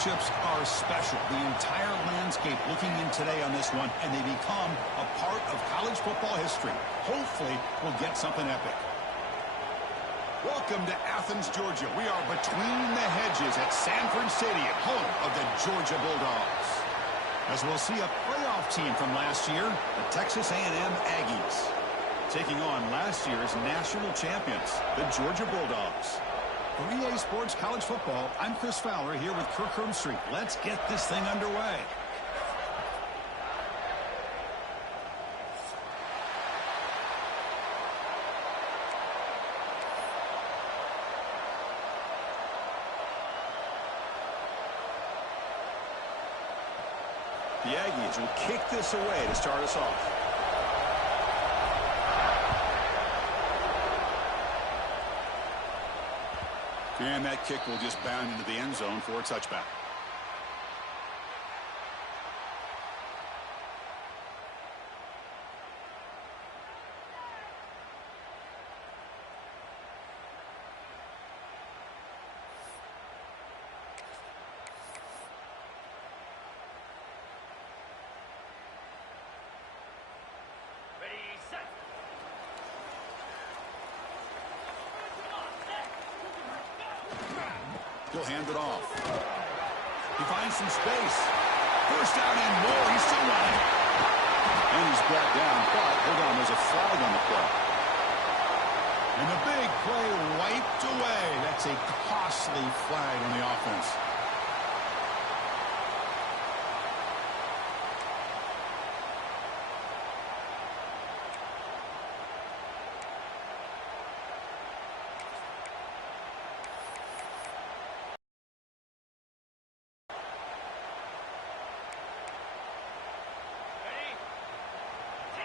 matchups are special. The entire landscape looking in today on this one, and they become a part of college football history. Hopefully, we'll get something epic. Welcome to Athens, Georgia. We are between the hedges at Sanford Stadium, home of the Georgia Bulldogs. As we'll see a playoff team from last year, the Texas A&M Aggies, taking on last year's national champions, the Georgia Bulldogs. For EA Sports College Football, I'm Chris Fowler here with Kirk Herbstreit. Let's get this thing underway. The Aggies will kick this away to start us off. And that kick will just bound into the end zone for a touchback. He'll hand it off. He finds some space. First down and more. He's still running. And he's brought down, but hold on, there's a flag on the play. And the big play wiped away. That's a costly flag on the offense.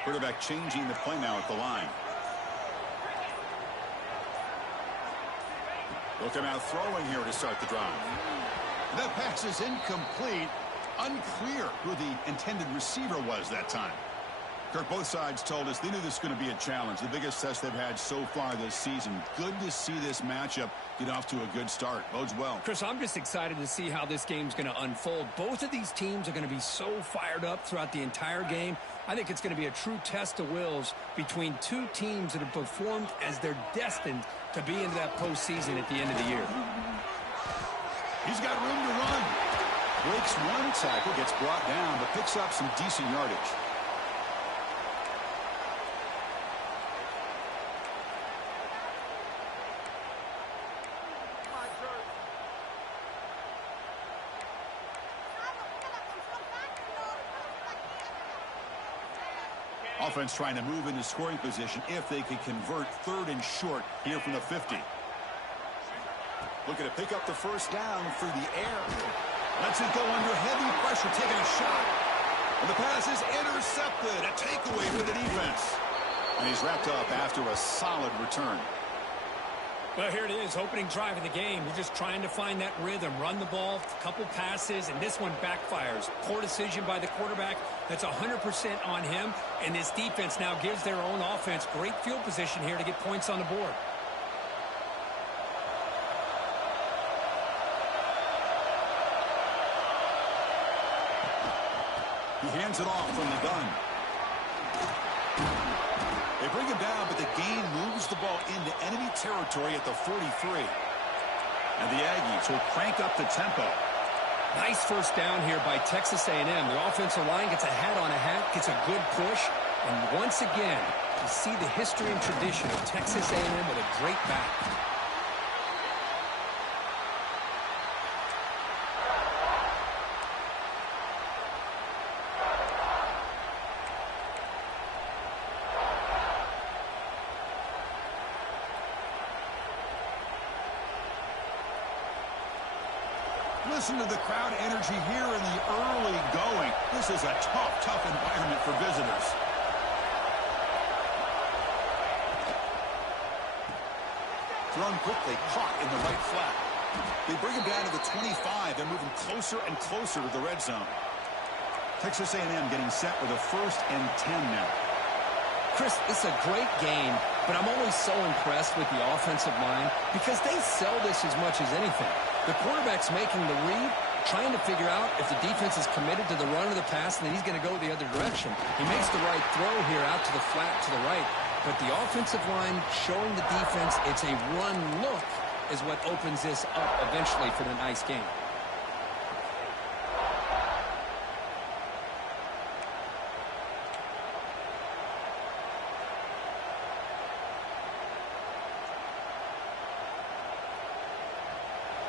Quarterback changing the play now at the line. They'll come out throwing here to start the drive. That pass is incomplete. Unclear who the intended receiver was that time. Kirk, both sides told us they knew this was going to be a challenge. The biggest test they've had so far this season. Good to see this matchup get off to a good start. Bodes well. Chris, I'm just excited to see how this game's going to unfold. Both of these teams are going to be so fired up throughout the entire game. I think it's going to be a true test of wills between two teams that have performed as they're destined to be into that postseason at the end of the year. He's got room to run. Breaks one tackle, gets brought down, but picks up some decent yardage. Offense trying to move into scoring position if they can convert third and short here from the 50. Looking to pick up the first down through the air. Lets it go under heavy pressure, taking a shot. And the pass is intercepted. A takeaway for the defense. And he's wrapped up after a solid return. Well, here it is, opening drive of the game. We're just trying to find that rhythm, run the ball, a couple passes, and this one backfires. Poor decision by the quarterback. That's 100% on him, and this defense now gives their own offense great field position here to get points on the board. He hands it off from the gun. They bring him down, but the gain moves the ball into enemy territory at the 43. And the Aggies will crank up the tempo. Nice first down here by Texas A&M. The offensive line gets a hat on a hat, gets a good push. And once again, you see the history and tradition of Texas A&M with a great back. Listen to the crowd energy here in the early going. This is a tough environment for visitors. Thrown quickly, caught in the right flat. They bring him down to the 25. They're moving closer and closer to the red zone. Texas A&M getting set with a 1st and 10 now. Chris, it's a great game, but I'm always so impressed with the offensive line because they sell this as much as anything. The quarterback's making the read, trying to figure out if the defense is committed to the run or the pass, and then he's going to go the other direction. He makes the right throw here out to the flat to the right, but the offensive line showing the defense it's a run look is what opens this up eventually for the nice game.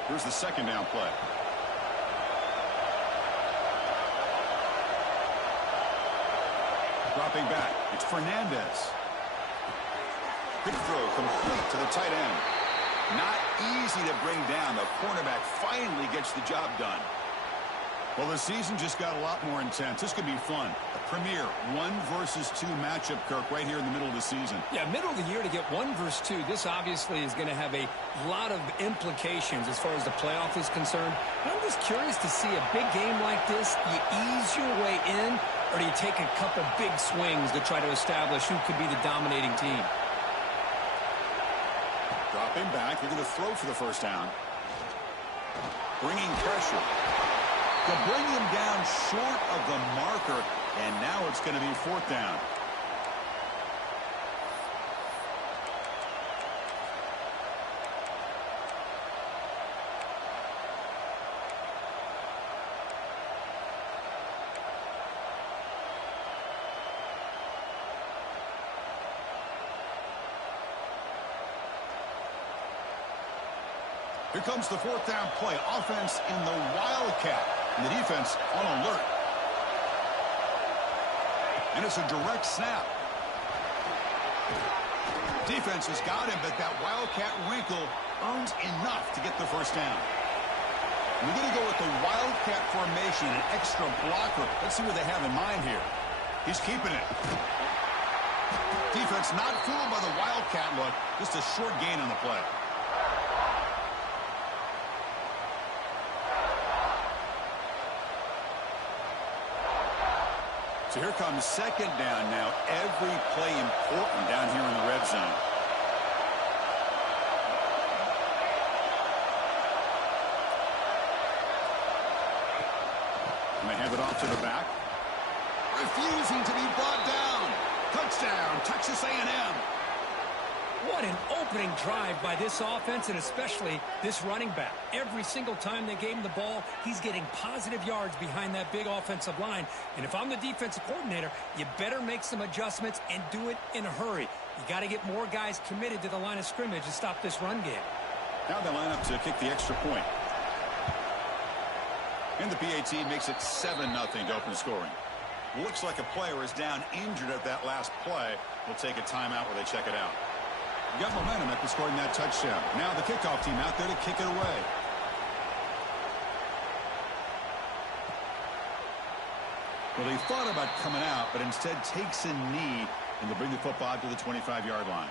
Here's the second down play. Dropping back, it's Fernandez. Quick throw complete to the tight end. Not easy to bring down. The cornerback finally gets the job done. Well, the season just got a lot more intense. This could be fun. A premier 1 versus 2 matchup, Kirk, right here in the middle of the season. Yeah, middle of the year to get 1 versus 2. This obviously is going to have a lot of implications as far as the playoff is concerned. But I'm just curious to see a big game like this. You ease your way in, or do you take a couple big swings to try to establish who could be the dominating team? Dropping back, they're going to throw for the first down. Bringing pressure. They'll bring him down short of the marker, and now it's going to be 4th down. Here comes the 4th down play. Offense in the Wildcat. And the defense on alert. And it's a direct snap. Defense has got him, but that Wildcat wrinkle earns enough to get the first down. We're going to go with the Wildcat formation, an extra blocker. Let's see what they have in mind here. He's keeping it. Defense not fooled by the Wildcat look. Just a short gain on the play. So here comes 2nd down now. Every play important down here in the red zone. And they hand it off to the back. Refusing to be brought down. Touchdown, Texas A&M. What an opening drive by this offense, and especially this running back. Every single time they gave him the ball, he's getting positive yards behind that big offensive line. And if I'm the defensive coordinator, you better make some adjustments and do it in a hurry. You got to get more guys committed to the line of scrimmage to stop this run game. Now they line up to kick the extra point. And the PAT makes it 7-0 to open scoring. Looks like a player is down injured at that last play. We'll take a timeout where they check it out. You got momentum after scoring that touchdown. Now the kickoff team out there to kick it away. Well, they thought about coming out, but instead takes a knee, and they'll bring the football to the 25-yard line.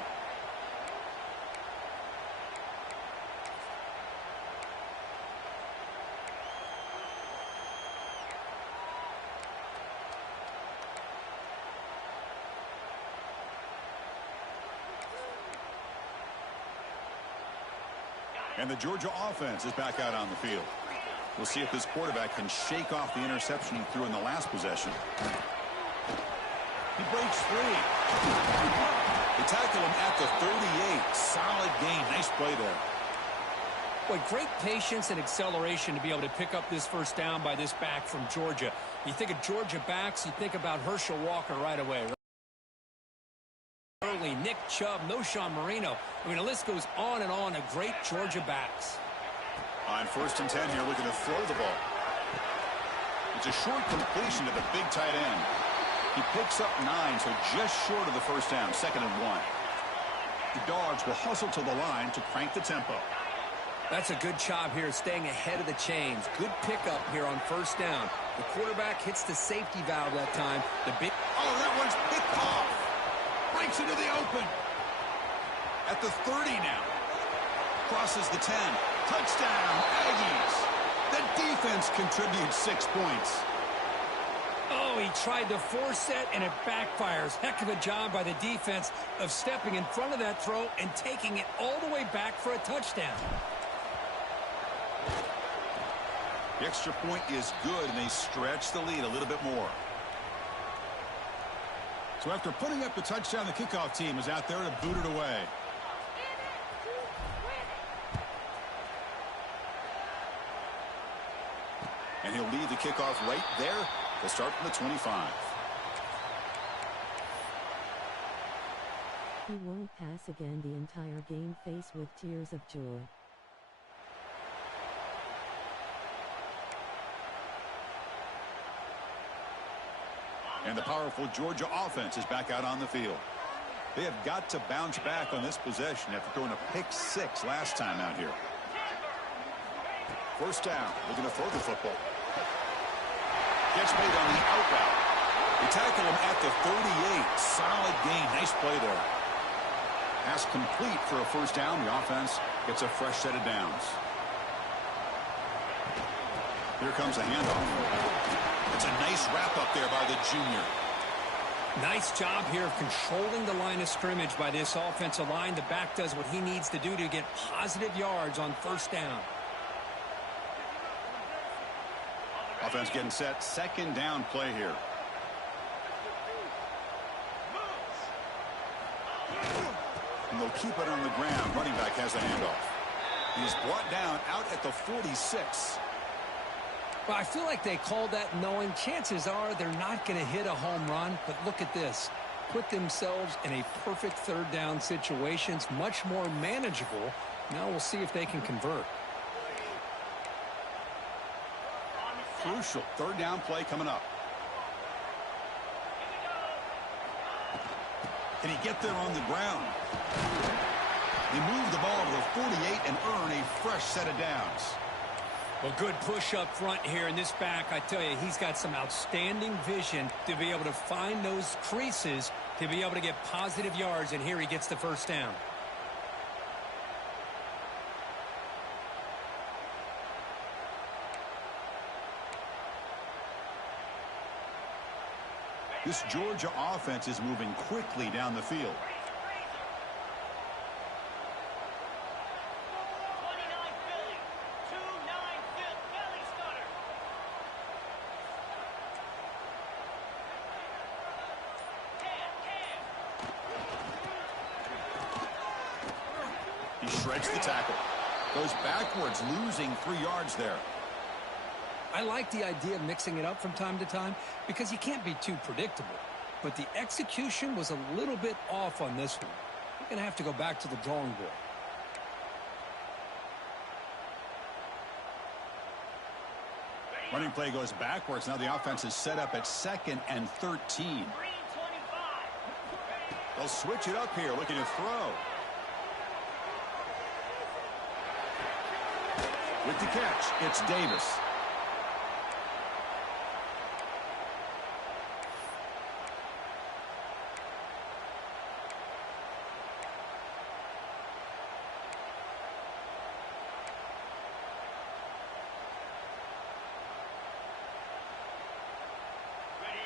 And the Georgia offense is back out on the field. We'll see if this quarterback can shake off the interception he threw in the last possession. He breaks free. They tackle him at the 38. Solid gain. Nice play there. Boy, great patience and acceleration to be able to pick up this first down by this back from Georgia. You think of Georgia backs, you think about Herschel Walker right away, right? Early, Nick Chubb, no Sean Marino. I mean, the list goes on and on of great Georgia backs. On 1st and 10 here, looking to throw the ball. It's a short completion to the big tight end. He picks up 9, so just short of the first down, 2nd and 1. The Dogs will hustle to the line to crank the tempo. That's a good job here, staying ahead of the chains. Good pickup here on 1st down. The quarterback hits the safety valve that time. Oh, that one's picked off. Breaks into the open. At the 30 now. Crosses the 10. Touchdown, Aggies. The defense contributes 6 points. Oh, he tried to force it, and it backfires. Heck of a job by the defense of stepping in front of that throw and taking it all the way back for a touchdown. The extra point is good, and they stretch the lead a little bit more. So after putting up the touchdown, the kickoff team is out there to boot it away. And he'll lead the kickoff right there to start from the 25. He won't pass again the entire game, faced with tears of joy. And the powerful Georgia offense is back out on the field. They have got to bounce back on this possession after throwing a pick 6 last time out here. First down, looking to throw the football. Gets made on the out route. They tackle him at the 38. Solid gain. Nice play there. Pass complete for a first down. The offense gets a fresh set of downs. Here comes a handoff. It's a nice wrap-up there by the junior. Nice job here of controlling the line of scrimmage by this offensive line. The back does what he needs to do to get positive yards on first down. Offense getting set. Second down play here. And they'll keep it on the ground. Running back has the handoff. He's brought down out at the 46. Well, I feel like they called that knowing chances are they're not going to hit a home run. But look at this. Put themselves in a perfect third down situation. It's much more manageable. Now we'll see if they can convert. Crucial third down play coming up. Can he get there on the ground? He moved the ball to the 48 and earn a fresh set of downs. Well, good push up front here in this back. I tell you, he's got some outstanding vision to be able to find those creases to be able to get positive yards, and here he gets the first down. This Georgia offense is moving quickly down the field. He shreds the tackle. Goes backwards, losing 3 yards there. I like the idea of mixing it up from time to time because you can't be too predictable. But the execution was a little bit off on this one. You're going to have to go back to the drawing board. Running play goes backwards. Now the offense is set up at 2nd and 13. They'll switch it up here, looking to throw. With the catch, it's Davis.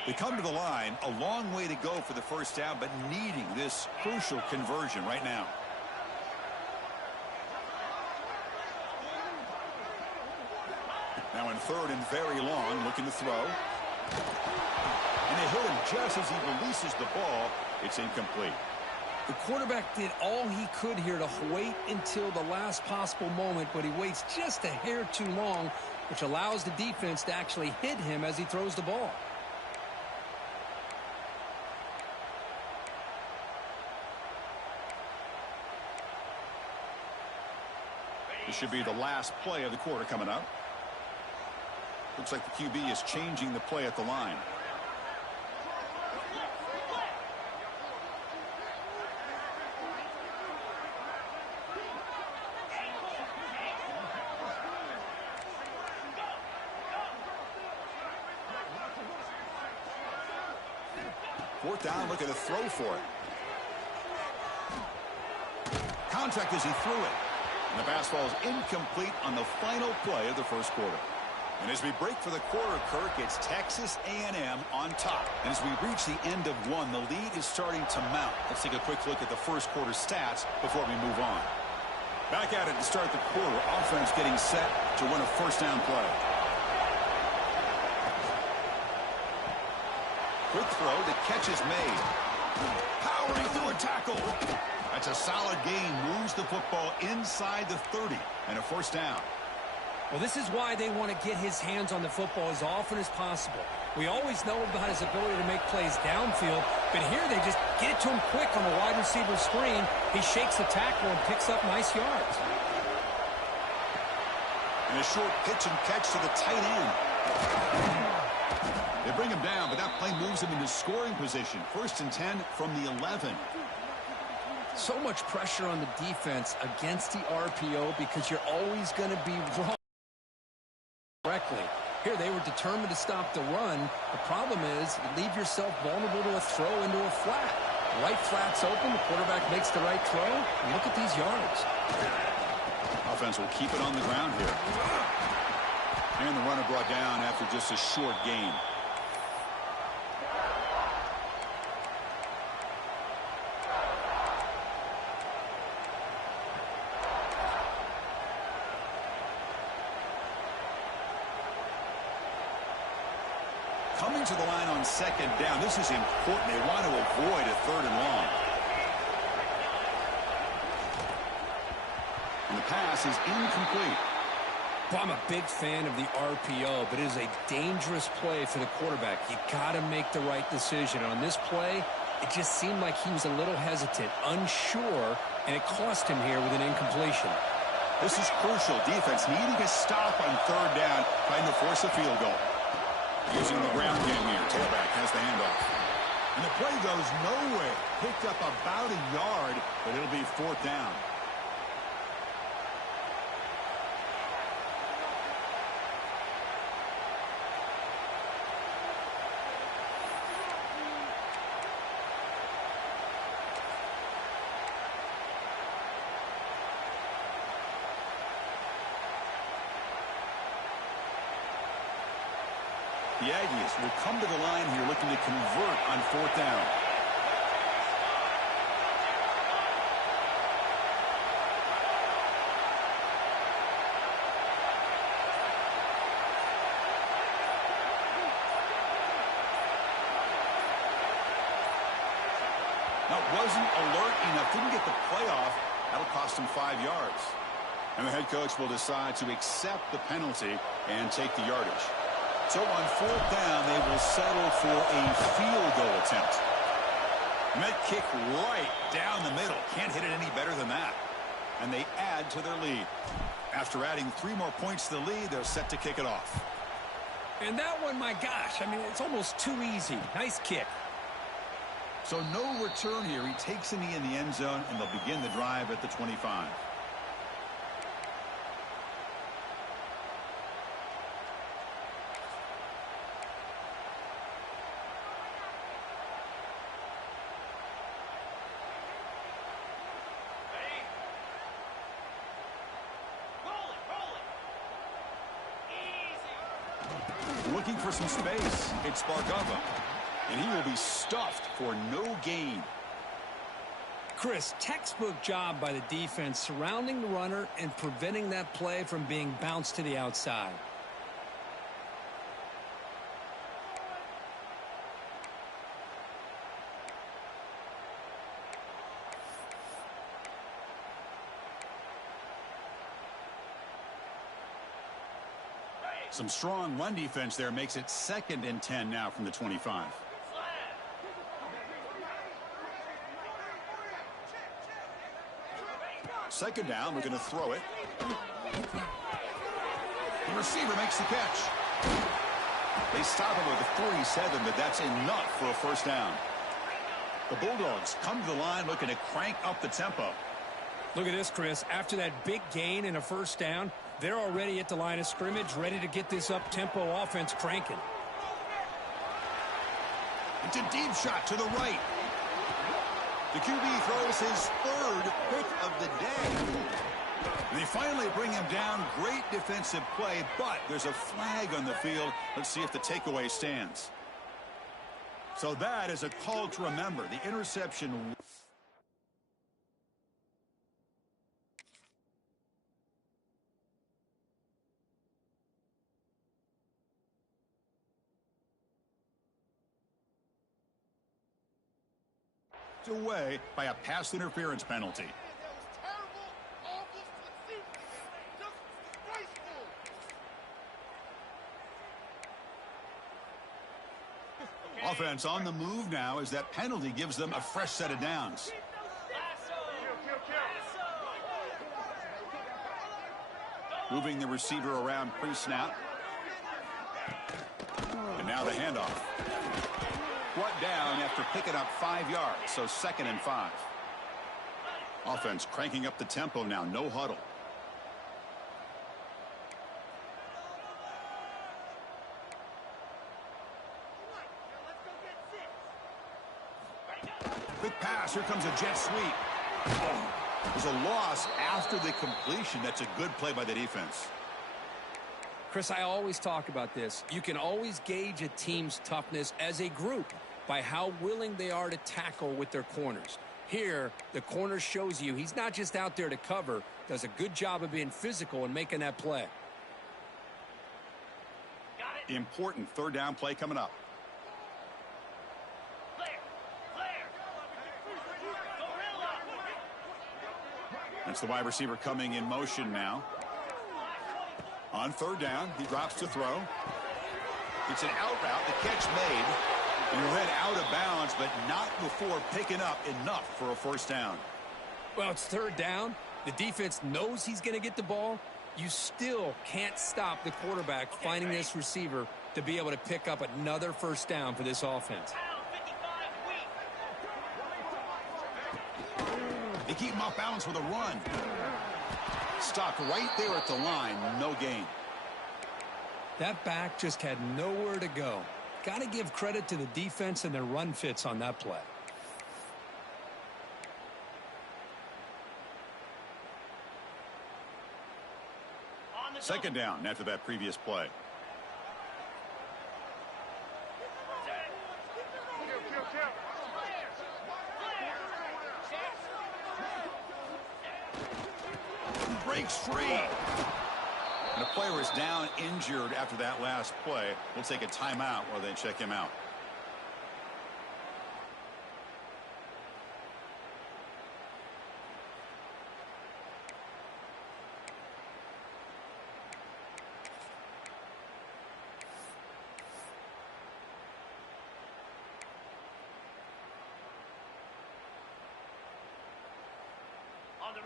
They come to the line, a long way to go for the first down, but needing this crucial conversion right now. Now in 3rd and very long, looking to throw. And they hit him just as he releases the ball. It's incomplete. The quarterback did all he could here to wait until the last possible moment, but he waits just a hair too long, which allows the defense to actually hit him as he throws the ball. This should be the last play of the quarter coming up. Looks like the QB is changing the play at the line. Fourth down, looking to throw for it. Contact as he threw it. And the pass falls incomplete on the final play of the first quarter. And as we break for the quarter, Kirk, it's Texas A&M on top. And as we reach the end of one, the lead is starting to mount. Let's take a quick look at the first quarter stats before we move on. Back at it to start the quarter. Offense getting set to win a first down play. Quick throw. The catch is made. Powering through a tackle. That's a solid gain. Moves the football inside the 30 and a first down. Well, this is why they want to get his hands on the football as often as possible. We always know about his ability to make plays downfield, but here they just get it to him quick on the wide receiver screen. He shakes the tackle and picks up nice yards. And a short pitch and catch to the tight end. They bring him down, but that play moves him into scoring position. 1st and 10 from the 11. So much pressure on the defense against the RPO because you're always going to be wrong correctly. Here they were determined to stop the run. The problem is you leave yourself vulnerable to a throw into a flat. The right flat's open. The quarterback makes the right throw. And look at these yards. Offense will keep it on the ground here. And the runner brought down after just a short gain. Coming to the line on 2nd down. This is important. They want to avoid a 3rd and long. And the pass is incomplete. Well, I'm a big fan of the RPO, but it is a dangerous play for the quarterback. You got to make the right decision. On this play, it just seemed like he was a little hesitant, unsure, and it cost him here with an incompletion. This is crucial. Defense needing a stop on 3rd down, trying to force a field goal. Using the ground game here. Tailback has the handoff. And the play goes nowhere. Picked up about a yard, but it'll be 4th down. The Aggies will come to the line here looking to convert on 4th down. Now, wasn't alert enough. Didn't get the play off. That'll cost him 5 yards. And the head coach will decide to accept the penalty and take the yardage. So on 4th down, they will settle for a field goal attempt. And that kick right down the middle. Can't hit it any better than that. And they add to their lead. After adding 3 more points to the lead, they're set to kick it off. And that one, my gosh, I mean, it's almost too easy. Nice kick. So no return here. He takes a knee in the end zone, and they'll begin the drive at the 25. Looking for some space. It's Bargava. And he will be stuffed for no gain. Chris, textbook job by the defense surrounding the runner and preventing that play from being bounced to the outside. Some strong run defense there makes it 2nd and 10 now from the 25. Second down, we're going to throw it. The receiver makes the catch. They stop him with a 47, but that's enough for a 1st down. The Bulldogs come to the line looking to crank up the tempo. Look at this, Chris. After that big gain and a 1st down, they're already at the line of scrimmage, ready to get this up-tempo offense cranking. It's a deep shot to the right. The QB throws his 3rd pick of the day. And they finally bring him down. Great defensive play, but there's a flag on the field. Let's see if the takeaway stands. So that is a call to remember. The interception away by a pass interference penalty. Offense on the move now as that penalty gives them a fresh set of downs. Moving the receiver around pre-snap. And now the handoff. Brought down after picking up 5 yards, so 2nd and 5. Offense cranking up the tempo now, no huddle. Quick pass, here comes a jet sweep. There's a loss after the completion. That's a good play by the defense. Chris, I always talk about this. You can always gauge a team's toughness as a group by how willing they are to tackle with their corners. Here, the corner shows you he's not just out there to cover, does a good job of being physical and making that play. Important 3rd down play coming up. That's the wide receiver coming in motion now. On 3rd down, he drops to throw. It's an out route, the catch made. And he ran out of bounds, but not before picking up enough for a 1st down. Well, it's 3rd down. The defense knows he's going to get the ball. You still can't stop the quarterback finding this receiver to be able to pick up another 1st down for this offense. They keep him off balance with a run. Stopped right there at the line, no gain. That back just had nowhere to go. Got to give credit to the defense and their run fits on that play. Second down after that previous play. Breaks free. And the player is down injured after that last play. We'll take a timeout while they check him out.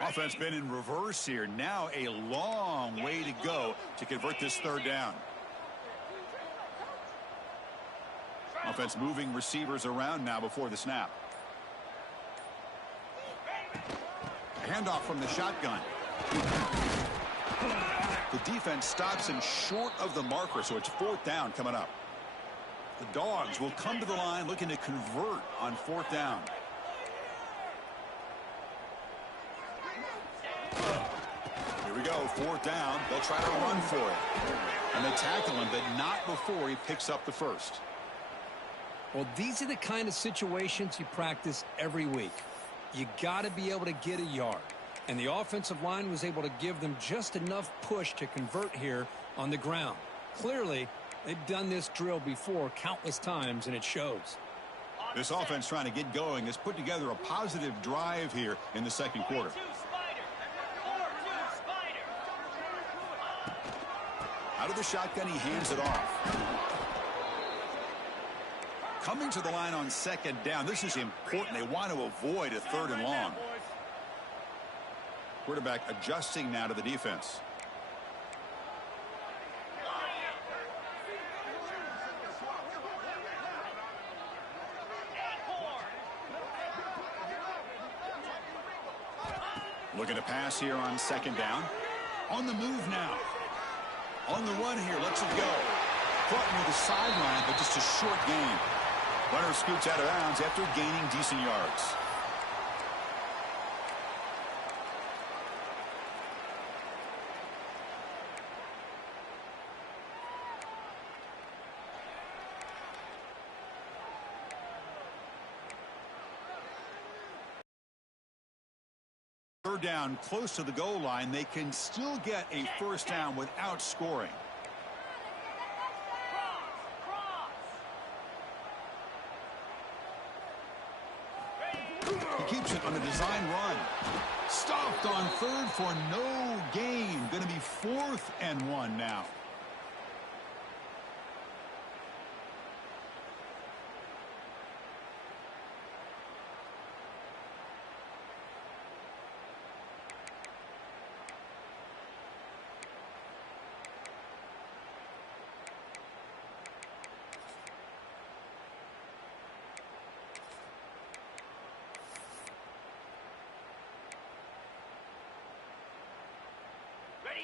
Offense been in reverse here. Now a long way to go to convert this 3rd down. Offense moving receivers around now before the snap. A handoff from the shotgun. The defense stops him short of the marker, so it's 4th down coming up. The Dogs will come to the line looking to convert on 4th down. Here we go, 4th down. They'll try to run for it. And they tackle him, but not before he picks up the 1st. Well, these are the kind of situations you practice every week. You got to be able to get a yard. And the offensive line was able to give them just enough push to convert here on the ground. Clearly, they've done this drill before countless times, and it shows. This offense trying to get going has put together a positive drive here in the 2nd quarter. Out of the shotgun, he hands it off. Coming to the line on 2nd down. This is important. They want to avoid a 3rd and long. Quarterback adjusting now to the defense. Looking to pass here on 2nd down. On the move now. On the run here, lets it go. Caught near the sideline, but just a short gain. Runner scoots out of bounds after gaining decent yards. Third down close to the goal line. They can still get a 1st down without scoring. He keeps it on a design run. Stopped on third for no gain. Going to be 4th and 1 now.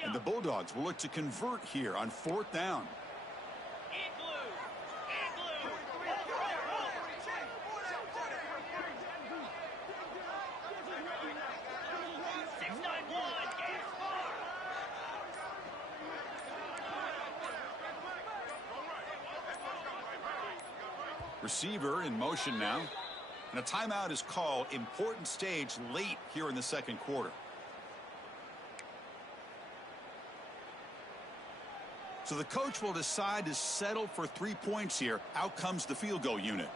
And the Bulldogs will look to convert here on 4th down. Receiver in motion now. And a timeout is called. Important stage late here in the second quarter. So the coach will decide to settle for 3 points here. Out comes the field goal unit.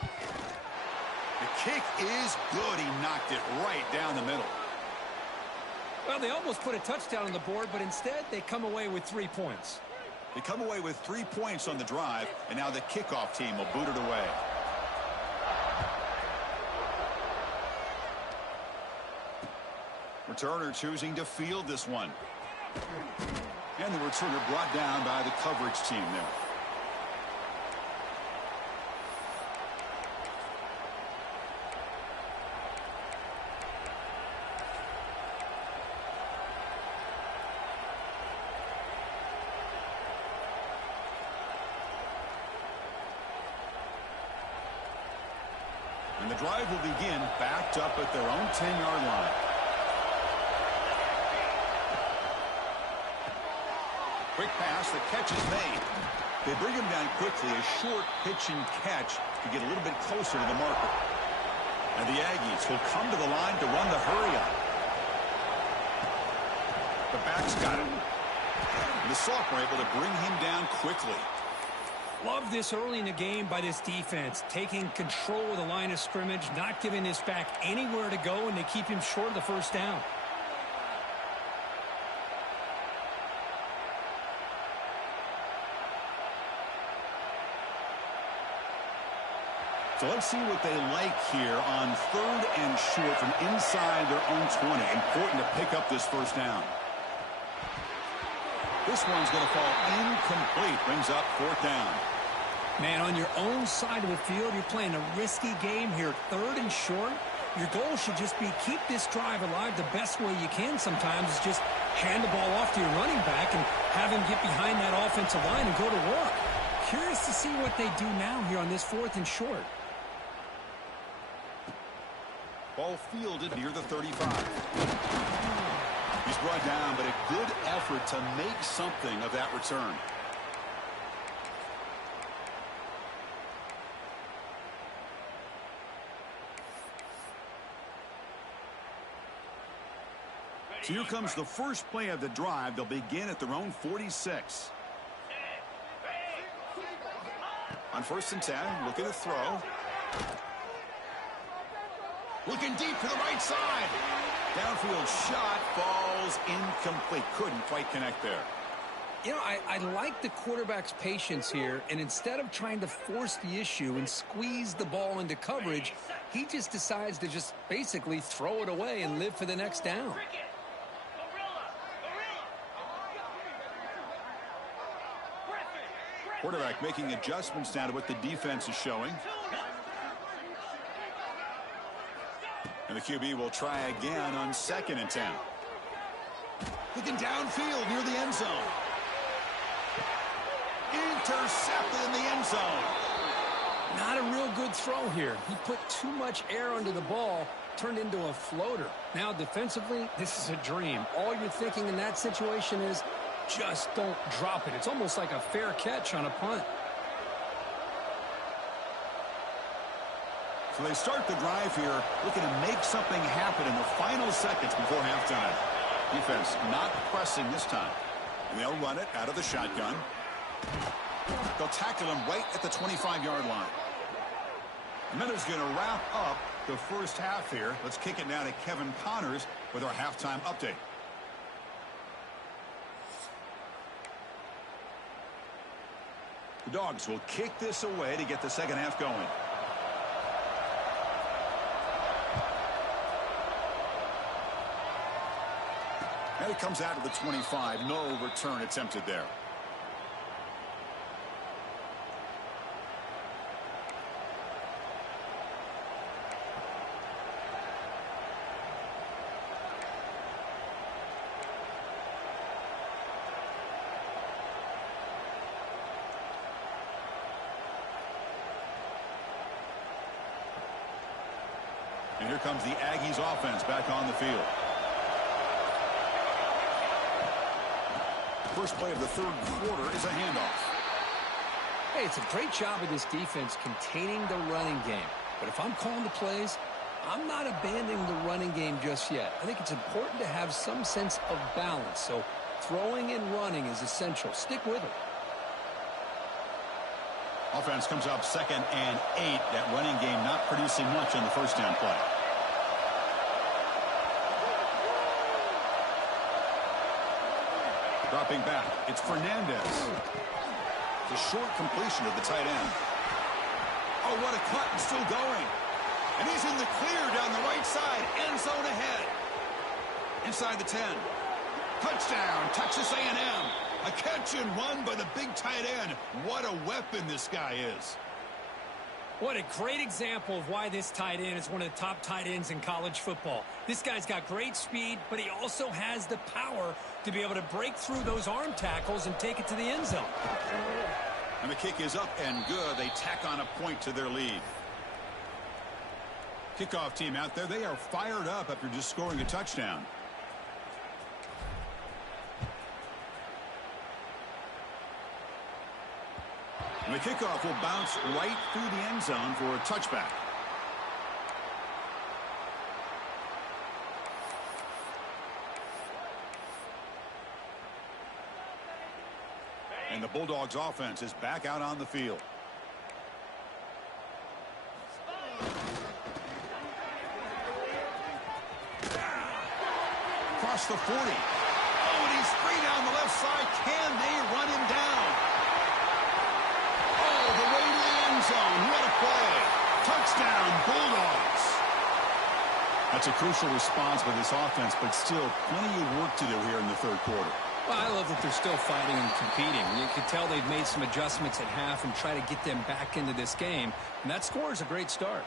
The kick is good. He knocked it right down the middle. Well, they almost put a touchdown on the board, but instead they come away with 3 points. They come away with 3 points on the drive, and now the kickoff team will boot it away. Returner choosing to field this one. And the returner brought down by the coverage team there. And the drive will begin backed up at their own 10-yard line. Quick pass, the catch is made. They bring him down quickly, a short pitch and catch to get a little bit closer to the marker. And the Aggies will come to the line to run the hurry up. The back's got it. And the sophomore able to bring him down quickly. Love this early in the game by this defense, taking control of the line of scrimmage, not giving this back anywhere to go, and they keep him short of the first down. So let's see what they like here on 3rd and short from inside their own 20. Important to pick up this first down. This one's going to fall incomplete. Brings up 4th down. Man, on your own side of the field, you're playing a risky game here. 3rd and short. Your goal should just be keep this drive alive the best way you can sometimes is just hand the ball off to your running back and have him get behind that offensive line and go to work. Curious to see what they do now here on this 4th and short. Ball fielded near the 35. He's brought down, but a good effort to make something of that return. So here comes the first play of the drive. They'll begin at their own 46. On 1st and 10, looking to throw. Looking deep to the right side. Downfield shot falls incomplete. Couldn't quite connect there. You know, I like the quarterback's patience here, and instead of trying to force the issue and squeeze the ball into coverage, he just decides to just basically throw it away and live for the next down. Quarterback making adjustments now to what the defense is showing. And the QB will try again on 2nd and 10. Looking downfield near the end zone. Intercepted in the end zone. Not a real good throw here. He put too much air under the ball, turned into a floater. Now defensively, this is a dream. All you're thinking in that situation is just don't drop it. It's almost like a fair catch on a punt. So they start the drive here, looking to make something happen in the final seconds before halftime. Defense not pressing this time. And they'll run it out of the shotgun. They'll tackle him right at the 25-yard line. And then it's going to wrap up the first half here. Let's kick it now to Kevin Connors with our halftime update. The Dogs will kick this away to get the second half going. And it comes out to the 25. No return attempted there. And here comes the Aggies offense back on the field. First play of the third quarter is a handoff. Hey, it's a great job of this defense containing the running game. But if I'm calling the plays, I'm not abandoning the running game just yet. I think it's important to have some sense of balance. So throwing and running is essential. Stick with it. Offense comes up 2nd and 8. That running game not producing much on the first down play. Dropping back, it's Fernandez. It's a short completion to the tight end. Oh, what a cut, and still going. And he's in the clear down the right side, end zone ahead. Inside the 10. Touchdown, Texas A&M. A catch and run by the big tight end. What a weapon this guy is. What a great example of why this tight end is one of the top tight ends in college football. This guy's got great speed, but he also has the power to be able to break through those arm tackles and take it to the end zone. And the kick is up and good. They tack on a point to their lead. Kickoff team out there, they are fired up after just scoring a touchdown. And the kickoff will bounce right through the end zone for a touchback. And the Bulldogs offense is back out on the field. Across the 40. Oh, and he's free down the left side. Can they run him down? The way to the end zone. What a play. Touchdown, Bulldogs. That's a crucial response by this offense, but still plenty of work to do here in the third quarter. Well, I love that they're still fighting and competing. You can tell they've made some adjustments at half and try to get them back into this game. And that score is a great start.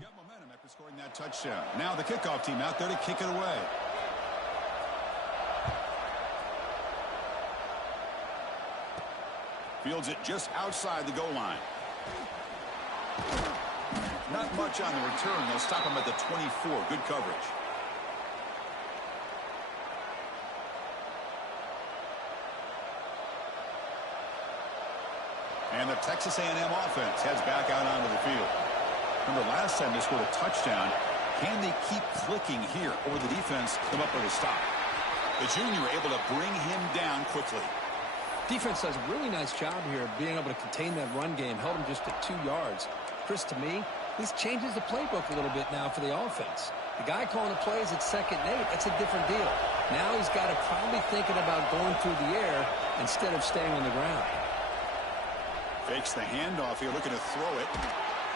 Got momentum after scoring that touchdown. Now the kickoff team out there to kick it away. Fields it just outside the goal line. Not much on the return. They'll stop him at the 24. Good coverage. And the Texas A&M offense heads back out onto the field. Remember, last time they scored a touchdown. Can they keep clicking here, or the defense come up with a stop? The junior able to bring him down quickly. Defense does a really nice job here of being able to contain that run game. Held him just at 2 yards. Chris, to me, this changes the playbook a little bit now for the offense. The guy calling the plays at 2nd and 8, that's a different deal. Now he's got to probably thinking about going through the air instead of staying on the ground. Fakes the handoff here, looking to throw it.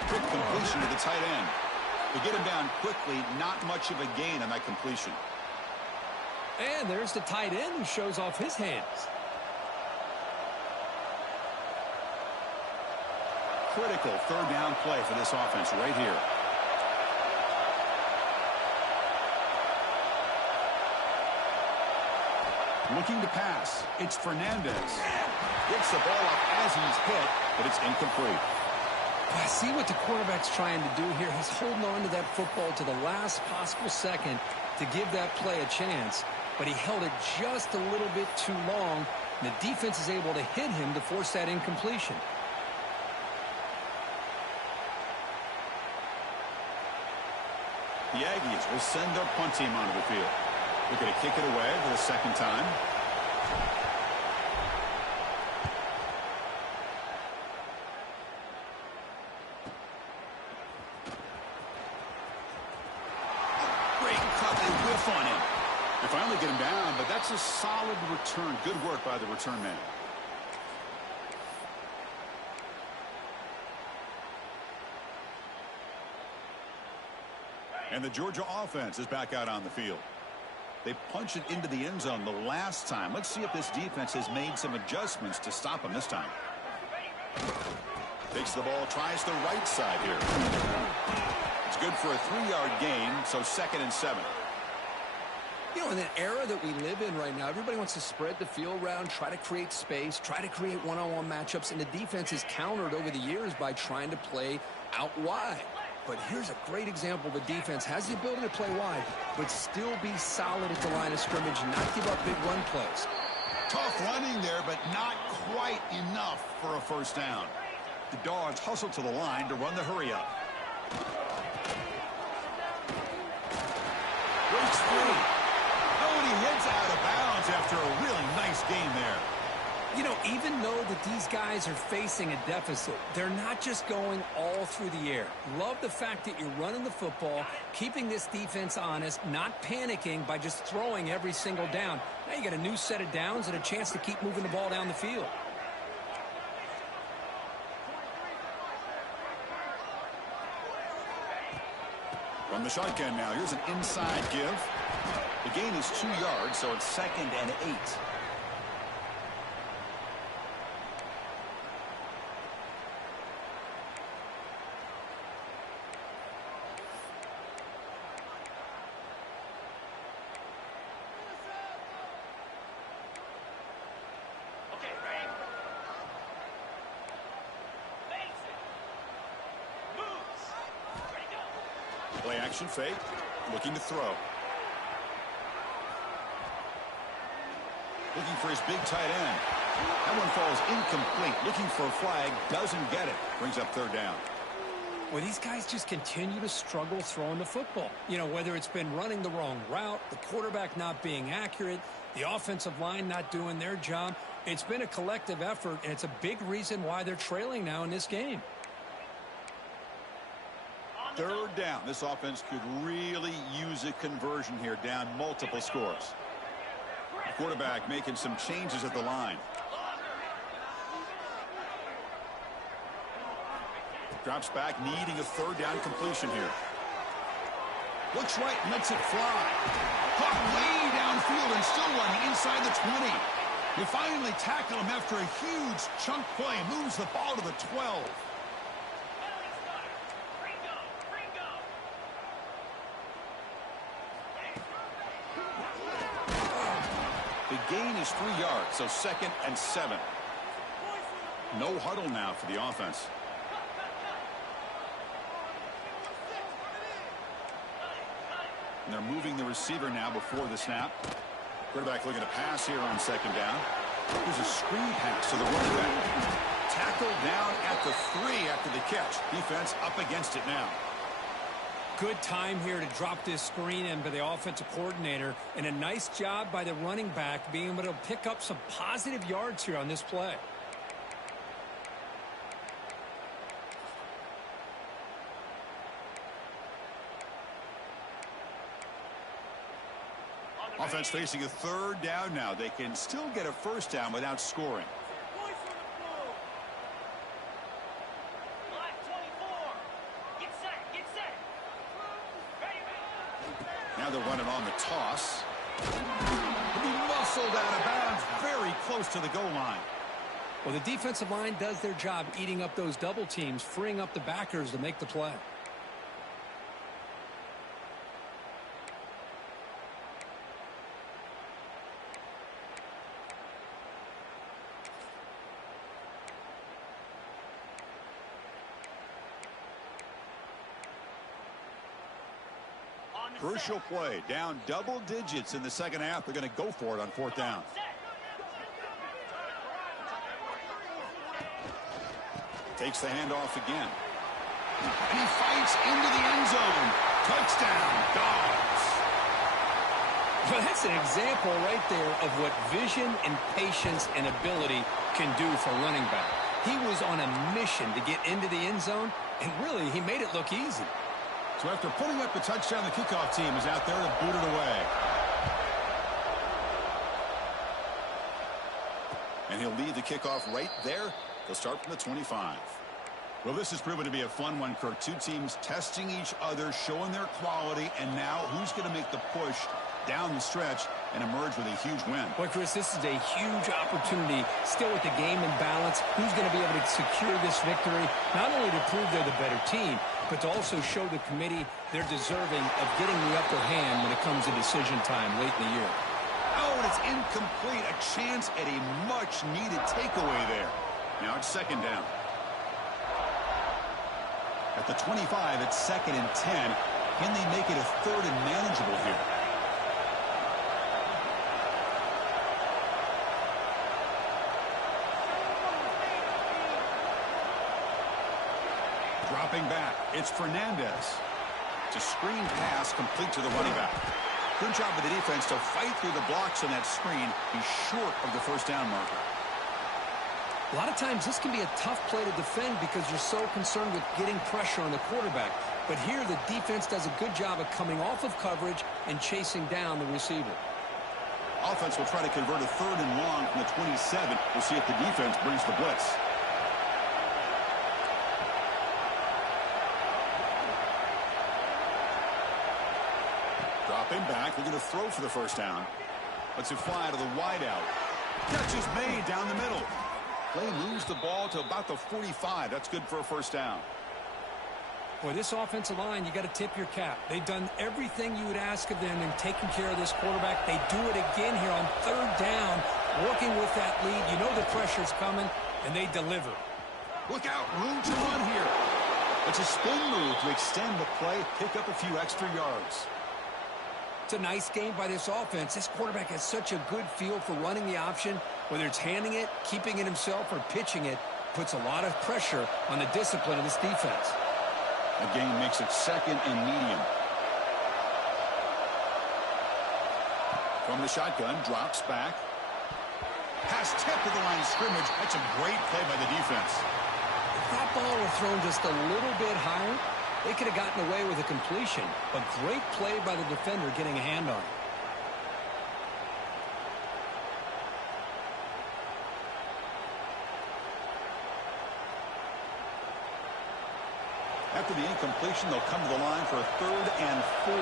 Quick completion to the tight end. To get him down quickly, not much of a gain on that completion. And there's the tight end who shows off his hands. Critical third down play for this offense right here. Looking to pass. It's Fernandez. Gets the ball up as he's hit, but it's incomplete. I see what the quarterback's trying to do here. He's holding on to that football to the last possible second to give that play a chance, but he held it just a little bit too long, and the defense is able to hit him to force that incompletion. The Aggies will send their punt team onto the field. They're going to kick it away for the second time. tough on him. They finally get him down, but that's a solid return. Good work by the return man. And the Georgia offense is back out on the field. They punched it into the end zone the last time. Let's see if this defense has made some adjustments to stop them this time. Takes the ball, tries the right side here. It's good for a 3-yard gain, so 2nd and 7. You know, in the era that we live in right now, everybody wants to spread the field around, try to create space, try to create one-on-one matchups, and the defense is countered over the years by trying to play out wide. But here's a great example. The defense has the ability to play wide, but still be solid at the line of scrimmage, not give up big run plays. Tough running there, but not quite enough for a first down. The Dogs hustle to the line to run the hurry-up. Breaks free. Nobody hits out of bounds after a really nice game there. You know, even though that these guys are facing a deficit, they're not just going all through the air. Love the fact that you're running the football, keeping this defense honest, not panicking by just throwing every single down. Now you got a new set of downs and a chance to keep moving the ball down the field. From the shotgun now, here's an inside give. The gain is 2 yards, so it's 2nd and 8. Play action fake, looking to throw. Looking for his big tight end. That one falls incomplete. Looking for a flag, doesn't get it. Brings up 3rd down. Well, these guys just continue to struggle throwing the football. You know, whether it's been running the wrong route, the quarterback not being accurate, the offensive line not doing their job. It's been a collective effort, and it's a big reason why they're trailing now in this game. 3rd down. This offense could really use a conversion here, down multiple scores. The quarterback making some changes at the line. Drops back, needing a 3rd down completion here. Looks right, lets it fly. Caught way downfield and still running inside the 20. They finally tackle him after a huge chunk play. Moves the ball to the 12. The gain is 3 yards, so 2nd and 7. No huddle now for the offense. And they're moving the receiver now before the snap. Quarterback looking to pass here on 2nd down. Here's a screen pass to the running back. Tackled down at the 3 after the catch. Defense up against it now. Good time here to drop this screen in by the offensive coordinator, and a nice job by the running back being able to pick up some positive yards here on this play. Offense facing a 3rd down now. They can still get a first down without scoring. Now they're running on the toss. He'll be muscled out of bounds very close to the goal line. Well, the defensive line does their job eating up those double teams, freeing up the backers to make the play. Crucial play. Down double digits in the 2nd half. They're going to go for it on 4th down. Takes the handoff again. And he fights into the end zone. Touchdown, Dogs. Well, that's an example right there of what vision and patience and ability can do for a running back. He was on a mission to get into the end zone, and really, he made it look easy. So after putting up the touchdown, the kickoff team is out there to boot it away. And he'll lead the kickoff right there. They'll start from the 25. Well, this has proven to be a fun one, Kirk. Two teams testing each other, showing their quality, and now who's going to make the push down the stretch and emerge with a huge win? Boy, Chris, this is a huge opportunity. Still with the game in balance, who's going to be able to secure this victory, not only to prove they're the better team, but to also show the committee they're deserving of getting the upper hand when it comes to decision time late in the year. Oh, and it's incomplete. A chance at a much-needed takeaway there. Now it's second down. At the 25, it's 2nd and 10. Can they make it a 3rd and manageable here? Dropping back, it's Fernandez. It's a screen pass complete to the running back. Good job of the defense to fight through the blocks on that screen. He's short of the first down marker. A lot of times this can be a tough play to defend because you're so concerned with getting pressure on the quarterback. But here the defense does a good job of coming off of coverage and chasing down the receiver. Offense will try to convert a 3rd and long from the 27. We'll see if the defense brings the blitz. Dropping back, looking to throw for the first down. Lets it fly to the wideout. Catch is made down the middle. Play moves the ball to about the 45. That's good for a first down. Boy, this offensive line, you got to tip your cap. They've done everything you would ask of them in taking care of this quarterback. They do it again here on 3rd down, working with that lead. You know the pressure's coming, and they deliver. Look out, room to run here. It's a spin move to extend the play, pick up a few extra yards. It's a nice game by this offense. This quarterback has such a good feel for running the option. Whether it's handing it, keeping it himself, or pitching it, puts a lot of pressure on the discipline of this defense. The game makes it 2nd and medium. From the shotgun, drops back. Pass tipped to the line of scrimmage. That's a great play by the defense. If that ball were thrown just a little bit higher, they could have gotten away with a completion. A great play by the defender getting a hand on it. After the incompletion, they'll come to the line for a 3rd and 4.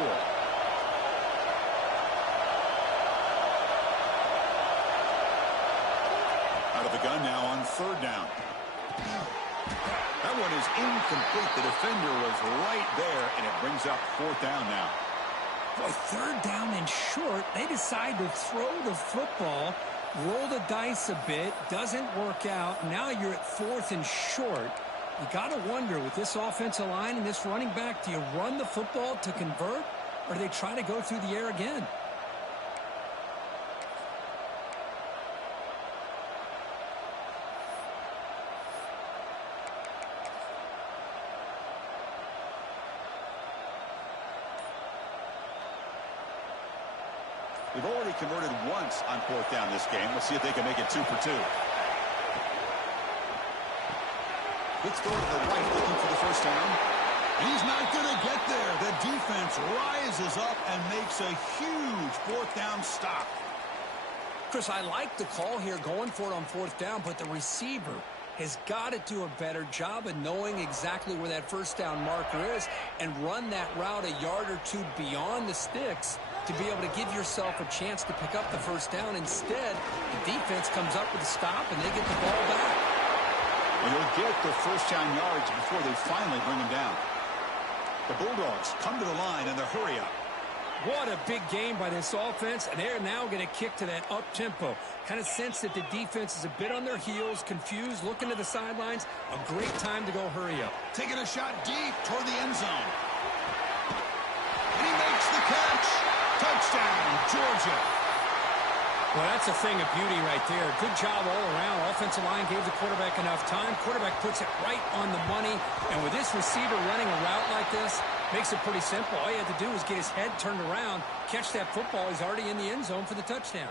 Out of the gun now on 3rd down. That one is incomplete. The defender was right there, and it brings up 4th down now. Boy, 3rd down and short. They decide to throw the football, roll the dice a bit, doesn't work out. Now you're at 4th and short. You got to wonder, with this offensive line and this running back, do you run the football to convert, or do they try to go through the air again? They've already converted once on 4th down this game. Let's see if they can make it 2 for 2. Let's throw to the right, looking for the first down. He's not going to get there. The defense rises up and makes a huge 4th down stop. Chris, I like the call here going for it on 4th down, but the receiver has got to do a better job of knowing exactly where that first down marker is and run that route a yard or two beyond the sticks to be able to give yourself a chance to pick up the first down. Instead, the defense comes up with a stop and they get the ball back. And he'll get the first down yards before they finally bring him down. The Bulldogs come to the line and they hurry up. What a big game by this offense, and they're now going to kick to that up-tempo. Kind of sense that the defense is a bit on their heels, confused, looking to the sidelines. A great time to go hurry up. Taking a shot deep toward the end zone. And he makes the catch. Touchdown, Georgia. Well, that's a thing of beauty right there. Good job all around. Offensive line gave the quarterback enough time. Quarterback puts it right on the money. And with this receiver running a route like this, makes it pretty simple. All you have to do is get his head turned around, catch that football. He's already in the end zone for the touchdown.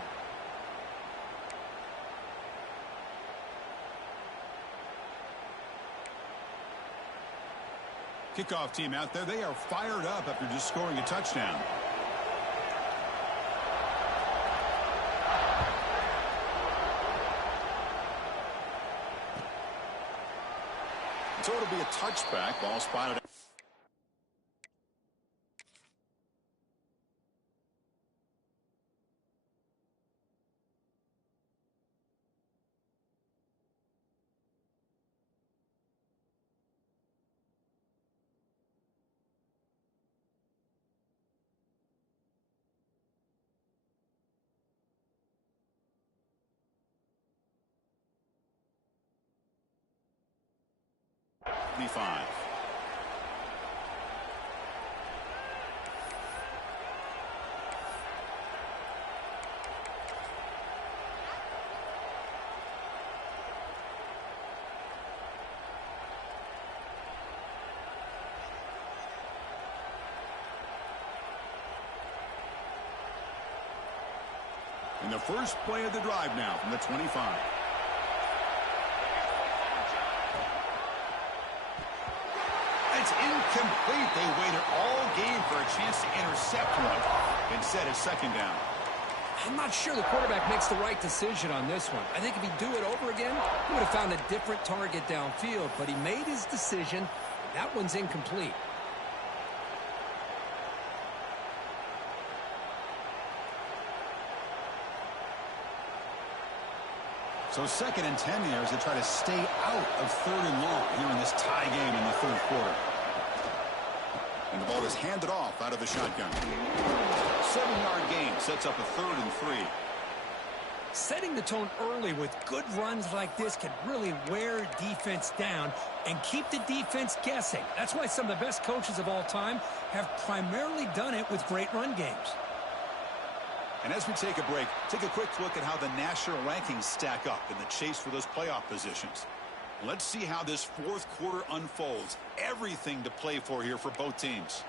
Kickoff team out there, they are fired up after just scoring a touchdown. So it'll be a touchback. Ball spotted. Five. In the first play of the drive now from the 25. It's incomplete. They waited all game for a chance to intercept one. Instead, a second down. I'm not sure the quarterback makes the right decision on this one. I think if he'd do it over again, he would have found a different target downfield. But he made his decision. That one's incomplete. So 2nd and 10 here as they try to stay out of 3rd and long here in this tie game in the 3rd quarter. And the ball is handed off out of the shotgun. 7-yard gain sets up a 3rd and 3. Setting the tone early with good runs like this can really wear defense down and keep the defense guessing. That's why some of the best coaches of all time have primarily done it with great run games. And as we take a break, take a quick look at how the national rankings stack up in the chase for those playoff positions. Let's see how this 4th quarter unfolds. Everything to play for here for both teams.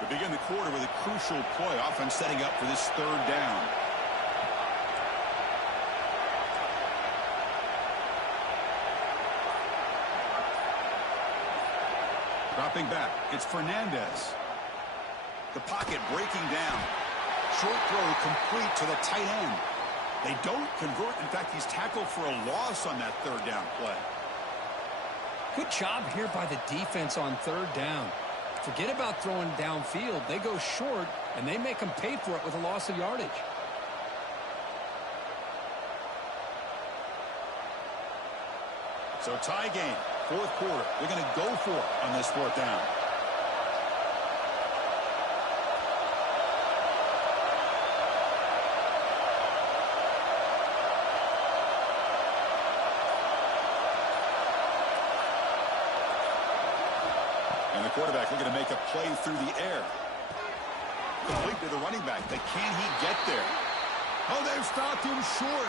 We begin the quarter with a crucial play, offense setting up for this 3rd down. Dropping back, it's Fernandez. The pocket breaking down. Short throw complete to the tight end. They don't convert. In fact, he's tackled for a loss on that 3rd down play. Good job here by the defense on 3rd down. Forget about throwing downfield. They go short, and they make them pay for it with a loss of yardage. So tie game, 4th quarter. They're going to go for it on this 4th down. And the quarterback looking to make a play through the air. Complete to the running back. But can he get there? Oh, they've stopped him short.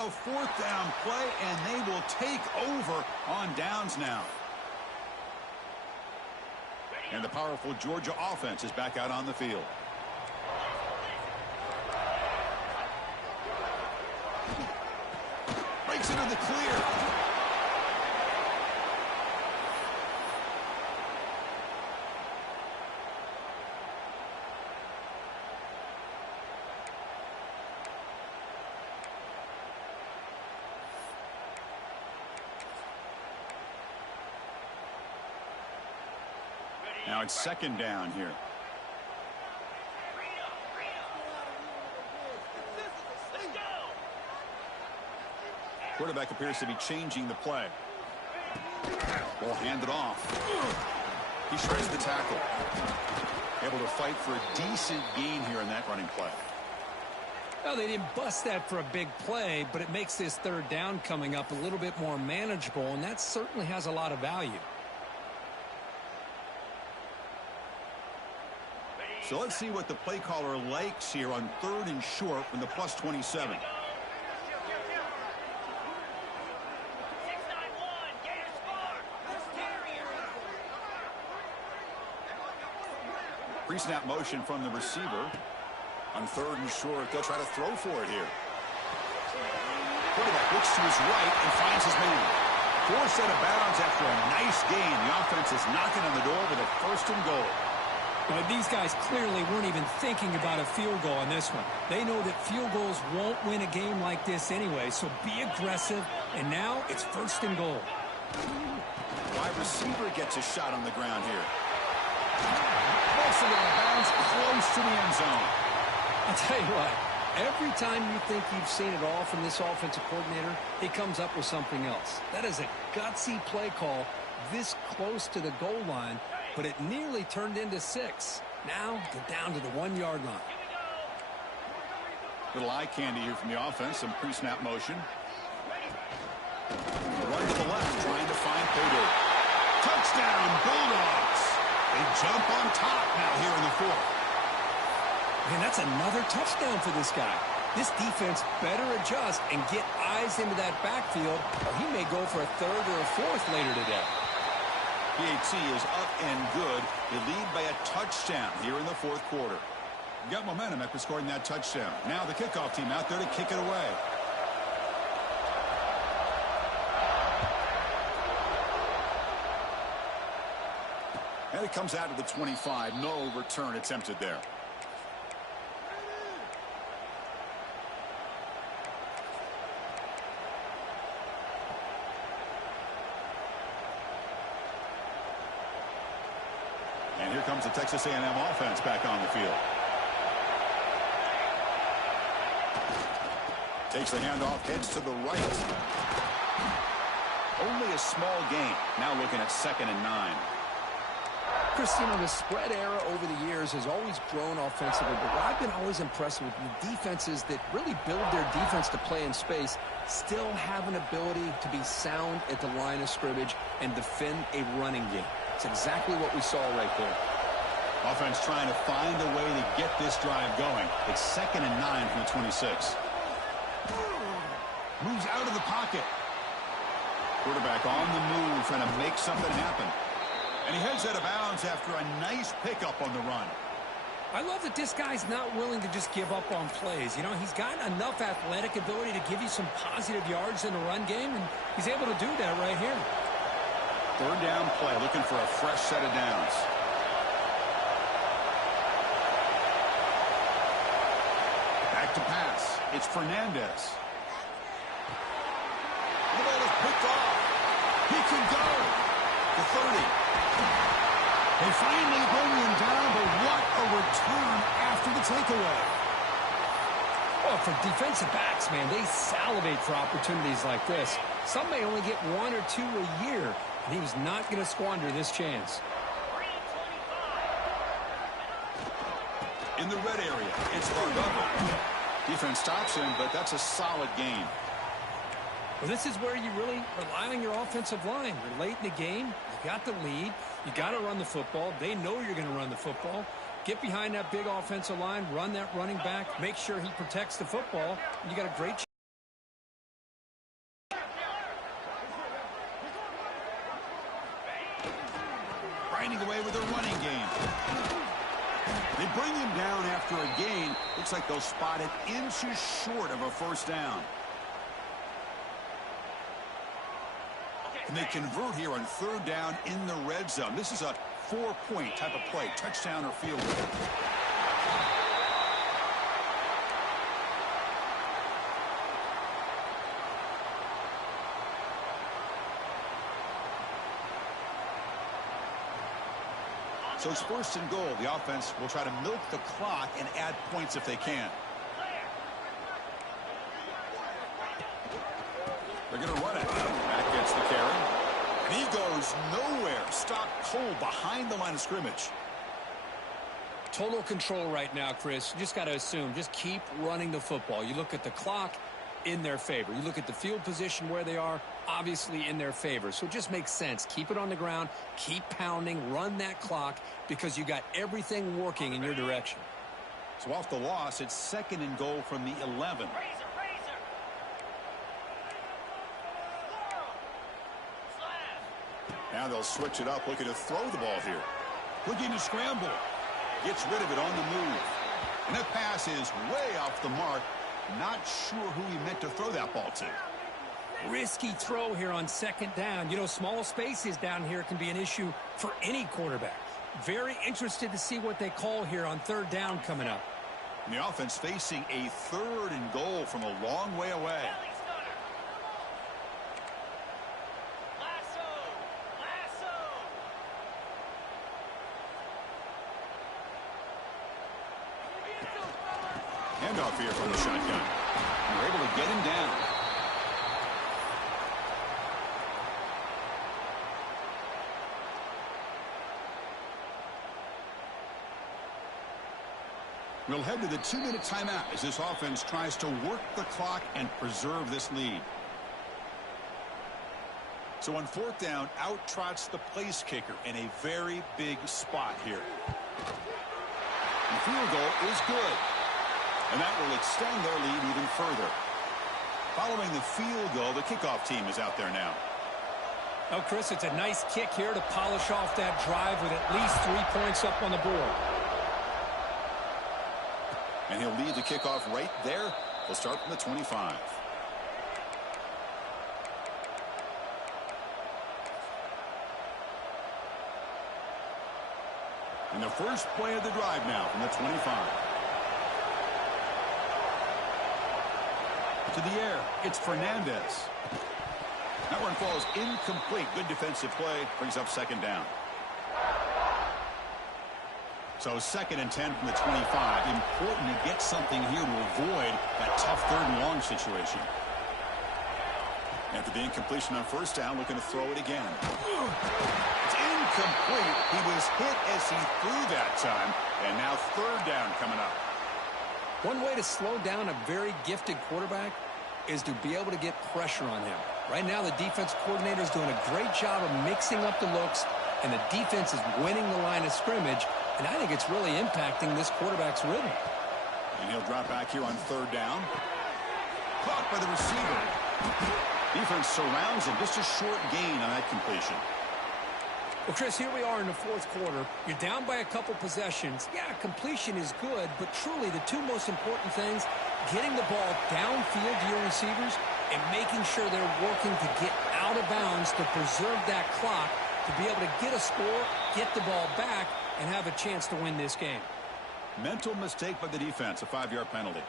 A 4th down play, and they will take over on downs now. And the powerful Georgia offense is back out on the field. Breaks into the clear. Now it's 2nd down here. Quarterback appears to be changing the play. Ball handed off. He shreds the tackle. Able to fight for a decent gain here in that running play. Well, they didn't bust that for a big play, but it makes this 3rd down coming up a little bit more manageable, and that certainly has a lot of value. So let's see what the play caller likes here on 3rd and short from the +27. Pre-snap motion from the receiver. On 3rd and short, they'll try to throw for it here. Quarterback looks to his right and finds his man. 4 set of bounds after a nice gain. The offense is knocking on the door with a 1st and goal. But these guys clearly weren't even thinking about a field goal on this one. They know that field goals won't win a game like this anyway, so be aggressive. And now it's 1st and goal. Wide receiver gets a shot on the ground here. Most of it out of bounds, close to the end zone. I'll tell you what, every time you think you've seen it all from this offensive coordinator, he comes up with something else. That is a gutsy play call this close to the goal line, but it nearly turned into 6. Now get down to the 1-yard line. Little eye candy here from the offense, some pre-snap motion. Run to the left, trying to find payday. Touchdown, Bulldogs. They jump on top now here in the 4th. Man, that's another touchdown for this guy. This defense better adjust and get eyes into that backfield, or he may go for a 3rd or a 4th later today. PAT is up and good. They lead by a touchdown here in the 4th quarter. Got momentum after scoring that touchdown. Now the kickoff team out there to kick it away. And it comes out to the 25. No return attempted there. And here comes the Texas A&M offense back on the field. Takes the handoff, heads to the right. Only a small gain. Now looking at 2nd and 9. Chris, you know, the spread era over the years has always grown offensively, but what I've been always impressed with the defenses that really build their defense to play in space still have an ability to be sound at the line of scrimmage and defend a running game. It's exactly what we saw right there. Offense trying to find a way to get this drive going. It's 2nd and 9 from the 26. Moves out of the pocket. Quarterback on the move, trying to make something happen. And he heads out of bounds after a nice pickup on the run. I love that this guy's not willing to just give up on plays. You know, he's got enough athletic ability to give you some positive yards in the run game, and he's able to do that right here. 3rd down play, looking for a fresh set of downs. Back to pass. It's Fernandez. The ball is picked off. He can go. The 30. They finally bring him down, but what a return after the takeaway. Well, for defensive backs, man, they salivate for opportunities like this. Some may only get 1 or 2 a year, and he was not going to squander this chance. In the red area, it's Bardavo. Defense stops him, but that's a solid gain. Well, this is where you really rely on your offensive line. You're late in the game. You got the lead. You got to run the football. They know you're going to run the football. Get behind that big offensive line. Run that running back. Make sure he protects the football. You got a great chance. Grinding away with a running game. They bring him down after a gain. Looks like they'll spot it inches short of a 1st down. And they convert here on 3rd down in the red zone. This is a 4-point type of play, touchdown or field goal. So it's 1st and goal. The offense will try to milk the clock and add points if they can. They're going to run it. Back gets the carry. And he goes nowhere. Stopped cold behind the line of scrimmage. Total control right now, Chris. You just got to assume. Just keep running the football. You look at the clock. in their favor. You look at the field position where they are, obviously in their favor. So it just makes sense. Keep it on the ground, keep pounding, run that clock because you got everything working in your direction. So off the loss, it's 2nd and goal from the 11. Now they'll switch it up, looking to throw the ball here. Looking to scramble. Gets rid of it on the move. And that pass is way off the mark. Not sure who he meant to throw that ball to. Risky throw here on 2nd down. You know, small spaces down here can be an issue for any quarterback. Very interested to see what they call here on 3rd down coming up. And the offense facing a 3rd and goal from a long way away. Handoff here from the shotgun. And they're able to get him down. We'll head to the 2-minute timeout as this offense tries to work the clock and preserve this lead. So on 4th down, out trots the place kicker in a very big spot here. The field goal is good. And that will extend their lead even further. Following the field goal, the kickoff team is out there now. Oh, Chris, it's a nice kick here to polish off that drive with at least 3 points up on the board. And he'll lead the kickoff right there. We'll start from the 25. And the first play of the drive now from the 25. To the air, it's Fernandez. That one falls incomplete. Good defensive play. Brings up 2nd down. So 2nd and 10 from the 25. Important to get something here to avoid that tough 3rd and long situation. After the incompletion on 1st down, looking to throw it again. It's incomplete. He was hit as he threw that time. And now 3rd down coming up. One way to slow down a very gifted quarterback is to be able to get pressure on him. Right now, the defense coordinator is doing a great job of mixing up the looks, and the defense is winning the line of scrimmage, and I think it's really impacting this quarterback's rhythm. And he'll drop back here on 3rd down. Caught by the receiver. Defense surrounds him. Just a short gain on that completion. Well, Chris, here we are in the 4th quarter. You're down by a couple possessions. Yeah, completion is good, but truly the 2 most important things, getting the ball downfield to your receivers and making sure they're working to get out of bounds to preserve that clock, to be able to get a score, get the ball back, and have a chance to win this game. Mental mistake by the defense, a 5-yard penalty.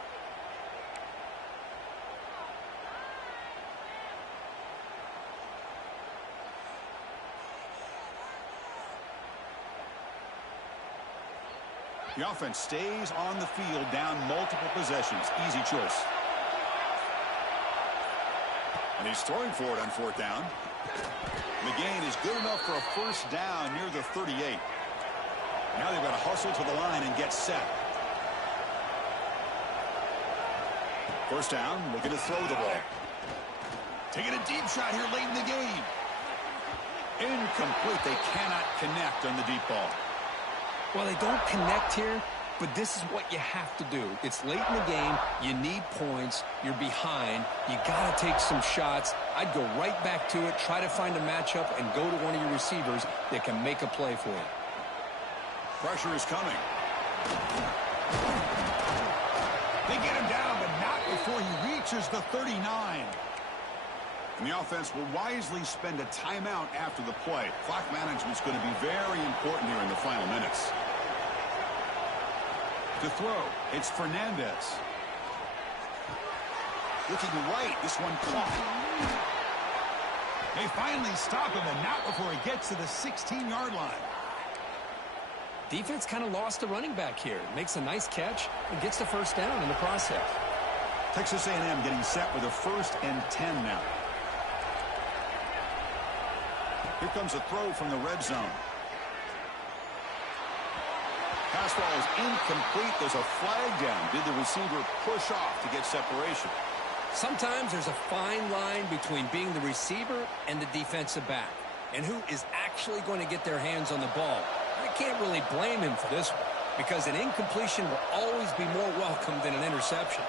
The offense stays on the field, down multiple possessions. Easy choice. And he's throwing for it on 4th down. The gain is good enough for a 1st down near the 38. Now they've got to hustle to the line and get set. 1st down, looking to throw the ball. Taking a deep shot here late in the game. Incomplete. They cannot connect on the deep ball. Well, they don't connect here, but this is what you have to do. It's late in the game. You need points. You're behind. You got to take some shots. I'd go right back to it, try to find a matchup, and go to one of your receivers that can make a play for you. Pressure is coming. They get him down, but not before he reaches the 39. And the offense will wisely spend a timeout after the play. Clock management is going to be very important here in the final minutes. To throw, it's Fernandez. Looking right, this one caught. They finally stop him, and not before he gets to the 16-yard line. Defense kind of lost the running back here. Makes a nice catch and gets the 1st down in the process. Texas A&M getting set with a 1st and 10 now. Here comes a throw from the red zone. Pass ball is incomplete. There's a flag down. Did the receiver push off to get separation? Sometimes there's a fine line between being the receiver and the defensive back, and who is actually going to get their hands on the ball. I can't really blame him for this one, because an incompletion will always be more welcome than an interception.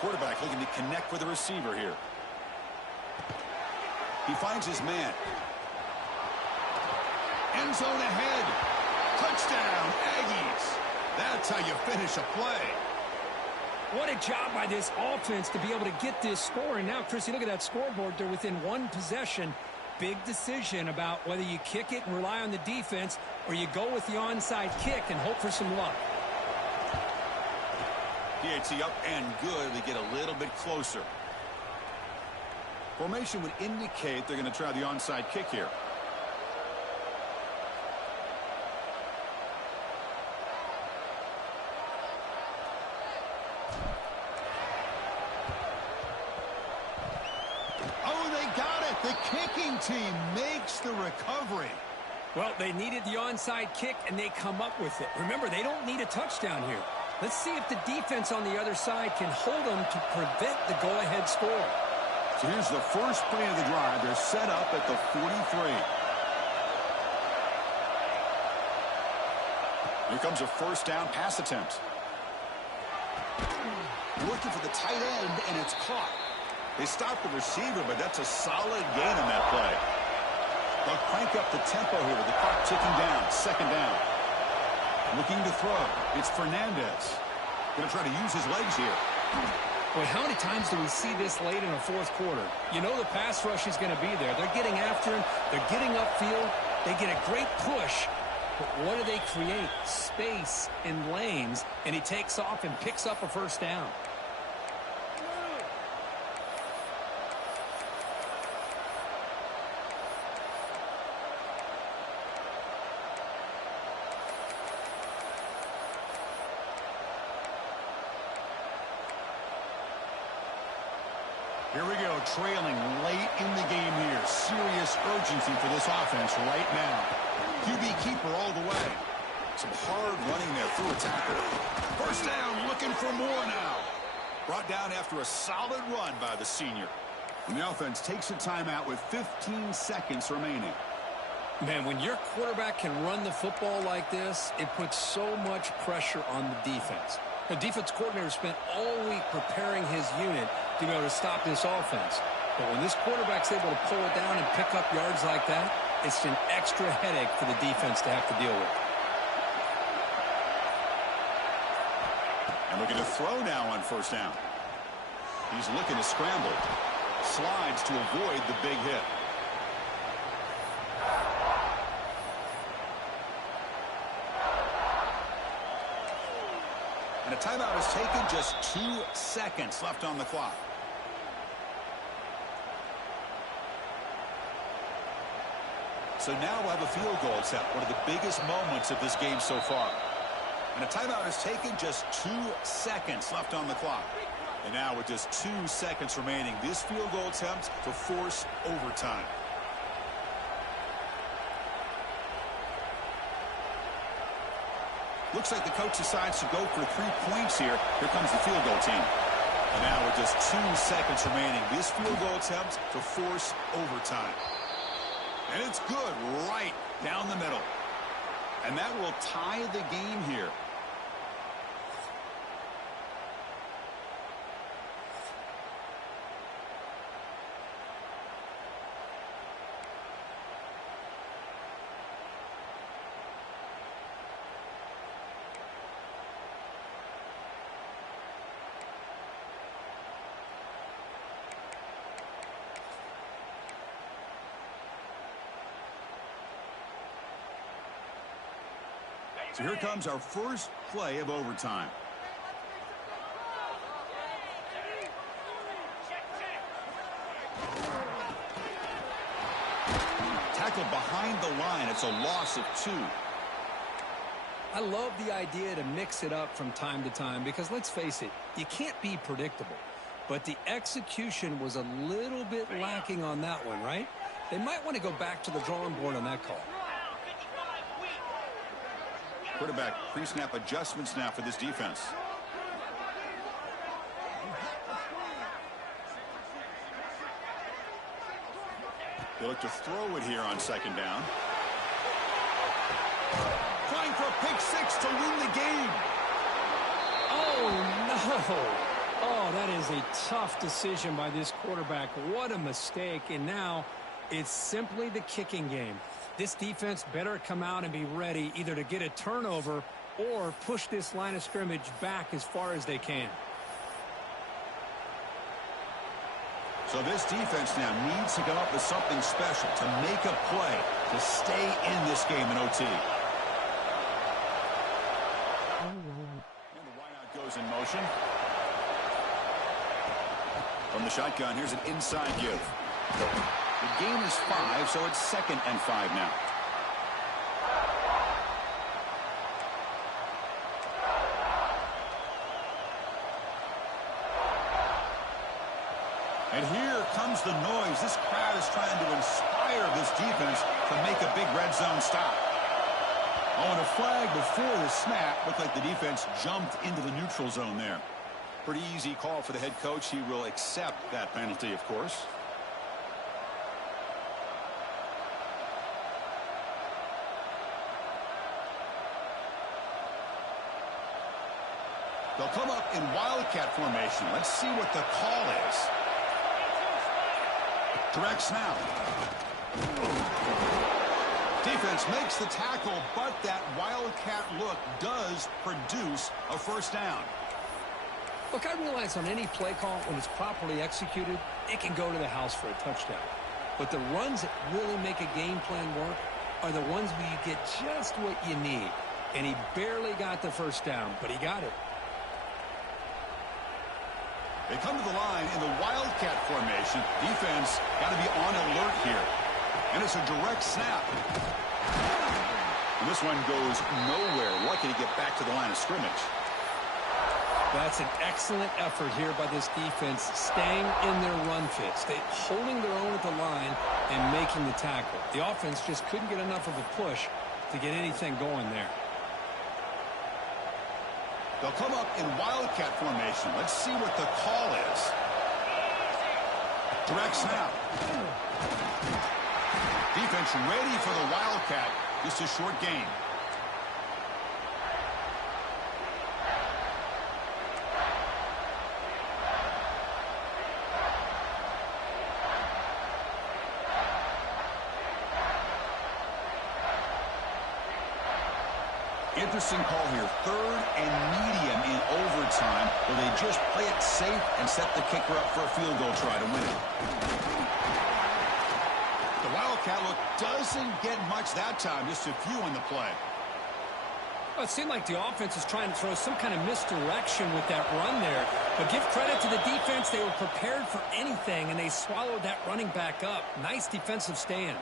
Quarterback looking to connect with the receiver here. He finds his man. End zone ahead. Touchdown, Aggies. That's how you finish a play. What a job by this offense to be able to get this score. And now, Chris, you look at that scoreboard. They're within one possession. Big decision about whether you kick it and rely on the defense or you go with the onside kick and hope for some luck. PAT up and good. They get a little bit closer. Formation would indicate they're going to try the onside kick here. Oh, they got it. The kicking team makes the recovery. Well, they needed the onside kick, and they come up with it. Remember, they don't need a touchdown here. Let's see if the defense on the other side can hold them to prevent the go-ahead score. So here's the first play of the drive. They're set up at the 43. Here comes a first down pass attempt. Looking for the tight end, and it's caught. They stopped the receiver, but that's a solid gain on that play. They'll crank up the tempo here with the clock ticking down. Second down. Looking to throw. It's Fernandez. Going to try to use his legs here. Boy, how many times do we see this late in the fourth quarter? You know the pass rush is going to be there. They're getting after him. They're getting upfield. They get a great push. But what do they create? Space in lanes. And he takes off and picks up a first down. Here we go, trailing late in the game here. Serious urgency for this offense right now. QB keeper all the way. Some hard running there through a tackle. First down, looking for more now. Brought down after a solid run by the senior. And the offense takes a timeout with 15 seconds remaining. Man, when your quarterback can run the football like this, it puts so much pressure on the defense. The defense coordinator spent all week preparing his unit to be able to stop this offense. But when this quarterback's able to pull it down and pick up yards like that, it's an extra headache for the defense to have to deal with. And looking to throw now on first down. He's looking to scramble. Slides to avoid the big hit. And a timeout is taken, just 2 seconds left on the clock. So now we'll have a field goal attempt, one of the biggest moments of this game so far. And a timeout is taken, just 2 seconds left on the clock. And now with just 2 seconds remaining, this field goal attempt to force overtime. Looks like the coach decides to go for 3 points here. Here comes the field goal team. And now with just 2 seconds remaining, this field goal attempt to force overtime. And it's good right down the middle. And that will tie the game here. So here comes our first play of overtime. Tackled behind the line. It's a loss of 2. I love the idea to mix it up from time to time because, let's face it, you can't be predictable. But the execution was a little bit lacking on that one, right? They might want to go back to the drawing board on that call. Quarterback pre-snap adjustments now for this defense. They look to throw it here on second down. Trying for a pick six to win the game. Oh, no. Oh, that is a tough decision by this quarterback. What a mistake. And now it's simply the kicking game. This defense better come out and be ready either to get a turnover or push this line of scrimmage back as far as they can. So this defense now needs to come up with something special to make a play to stay in this game in OT. And the wideout goes in motion. From the shotgun, here's an inside give. The game is 5, so it's 2nd and 5 now. And here comes the noise. This crowd is trying to inspire this defense to make a big red zone stop. Oh, and a flag before the snap. Looked like the defense jumped into the neutral zone there. Pretty easy call for the head coach. He will accept that penalty, of course. They'll come up in wildcat formation. Let's see what the call is. Direct snap. Defense makes the tackle, but that wildcat look does produce a first down. Look, I realize on any play call, when it's properly executed, it can go to the house for a touchdown. But the runs that really make a game plan work are the ones where you get just what you need. And he barely got the first down, but he got it. They come to the line in the wildcat formation. Defense got to be on alert here. And it's a direct snap. And this one goes nowhere. Lucky to get back to the line of scrimmage. That's an excellent effort here by this defense, staying in their run fit, holding their own at the line and making the tackle. The offense just couldn't get enough of a push to get anything going there. They'll come up in wildcat formation. Let's see what the call is. Direct snap. Defense ready for the wildcat. Just a short gain. Interesting call here. 3rd and medium in overtime, where they just play it safe and set the kicker up for a field goal try to win it. The wildcat look doesn't get much that time, just a few on the play. Well, it seemed like the offense is trying to throw some kind of misdirection with that run there. But give credit to the defense. They were prepared for anything, and they swallowed that running back up. Nice defensive stand.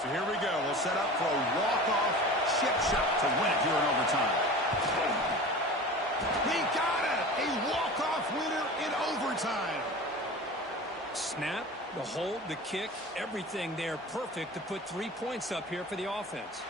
So here we go. We'll set up for a walk-off chip shot to win it here in overtime. He got it! A walk-off winner in overtime. Snap, the hold, the kick, everything there perfect to put 3 points up here for the offense.